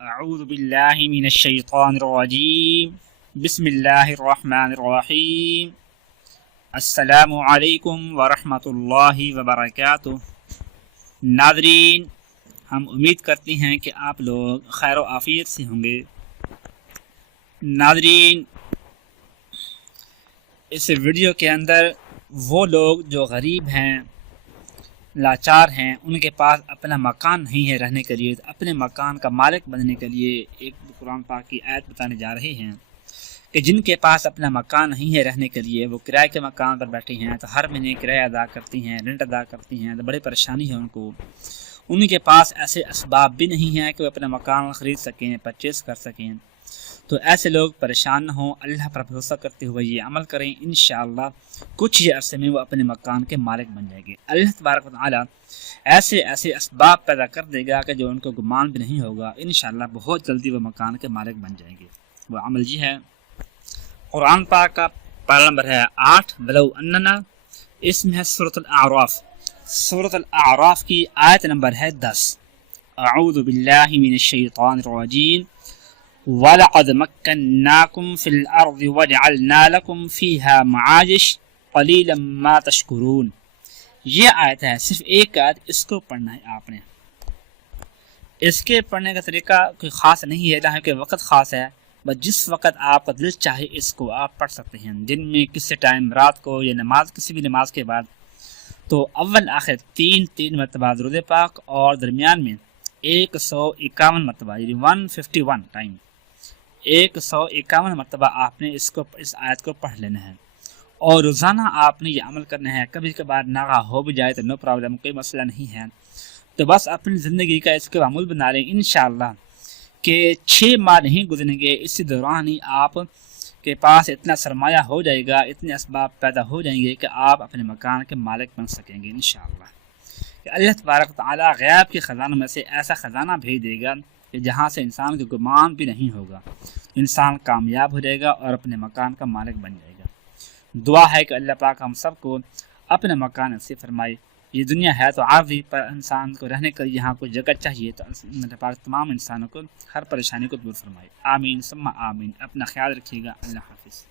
اعوذ باللہ من الشیطان الرجیم بسم اللہ الرحمن الرحیم السلام علیکم ورحمۃ اللہ وبرکاتہ۔ ناظرین، ہم امید کرتے ہیں کہ آپ لوگ خیر و عافیت سے ہوں گے۔ ناظرین، اس ویڈیو کے اندر وہ لوگ جو غریب ہیں، لاچار ہیں، ان کے پاس اپنا مکان نہیں ہے رہنے کے لیے، اپنے مکان کا مالک بننے کے لیے ایک قرآن پاک کی آیت بتانے جا رہے ہیں کہ جن کے پاس اپنا مکان نہیں ہے رہنے کے لیے، وہ کرائے کے مکان پر بیٹھے ہیں تو ہر مہینے کرایہ ادا کرتی ہیں، رینٹ ادا کرتی ہیں، تو بڑی پریشانی ہے ان کو۔ ان کے پاس ایسے اسباب بھی نہیں ہیں کہ وہ اپنا مکان خرید سکیں، پرچیز کر سکیں۔ تو ایسے لوگ پریشان نہ ہوں، اللہ پر بھروسہ کرتے ہوئے یہ عمل کریں، انشاءاللہ کچھ ہی عرصے میں وہ اپنے مکان کے مالک بن جائیں گے۔ اللہ تبارک و تعالی ایسے اسباب پیدا کر دے گا کہ جو ان کو گمان بھی نہیں ہوگا، انشاءاللہ بہت جلدی وہ مکان کے مالک بن جائیں گے۔ وہ عمل یہ ہے، قرآن پاک کا پارہ نمبر ہے 8 ولو اننا، اس میں ہے سورۃ الاعراف۔ سورۃ الاعراف کی آیت نمبر ہے 10۔ اعوذ باللہ من الشیطان الرجیم وَلَقَدْ مَكَّنَّاكُمْ فِي الْأَرْضِ وَجَعَلْنَا لَكُمْ فِيهَا مَعَايِشَ قَلِيلًا مَا تَشْكُرُونَ۔ یہ آیت ہے، صرف ایک آیت، اس کو پڑھنا ہے آپ نے۔ اس کے پڑھنے کا طریقہ کوئی خاص نہیں ہے، نہ کہ وقت خاص ہے، بس جس وقت آپ کا دل چاہے اس کو آپ پڑھ سکتے ہیں، دن میں کسی ٹائم، رات کو، یا نماز، کسی بھی نماز کے بعد۔ تو اول آخر تین مرتبہ درود پاک، اور درمیان میں 151 مرتبہ، یعنی 151 ٹائم، 151 مرتبہ آپ نے اس آیت کو پڑھ لینا ہے، اور روزانہ آپ نے یہ عمل کرنا ہے۔ کبھی کبھار ناغہ ہو بھی جائے تو نو پرابلم، کوئی مسئلہ نہیں ہے، تو بس اپنی زندگی کا اس کو معمول بنا لیں انشاءاللہ کہ 6 ماہ نہیں گزریں گے، اسی دوران ہی آپ کے پاس اتنا سرمایہ ہو جائے گا، اتنے اسباب پیدا ہو جائیں گے کہ آپ اپنے مکان کے مالک بن سکیں گے انشاءاللہ۔ کہ اللہ تبارک و تعالیٰ غیب کے خزانوں میں سے ایسا خزانہ بھیج دے گا کہ جہاں سے انسان کو گمان بھی نہیں ہوگا، انسان کامیاب ہو جائے گا اور اپنے مکان کا مالک بن جائے گا۔ دعا ہے کہ اللہ پاک ہم سب کو اپنے مکان نصیب فرمائے۔ یہ دنیا ہے تو عارضی، پر انسان کو رہنے کے لیے یہاں کوئی جگہ چاہیے، تو اللہ پاک تمام انسانوں کو ہر پریشانی کو دور فرمائے۔ آمین ثم آمین۔ اپنا خیال رکھیے گا، اللہ حافظ۔